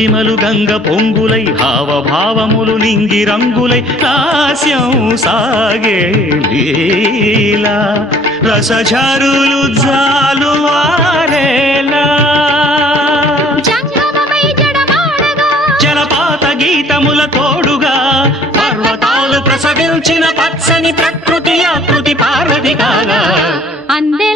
భంగిమలు గంగ పొంగులై హావభావములు నింగి రంగులై హాస్యం సాగే లీలా రసఝరులు జాలువారేలా జలపాత గీతముల తోడుగా పర్వతాలు ప్రసవించిన పచ్చని ప్రకృతి ఆకృతి పార్వతి కాగా అందే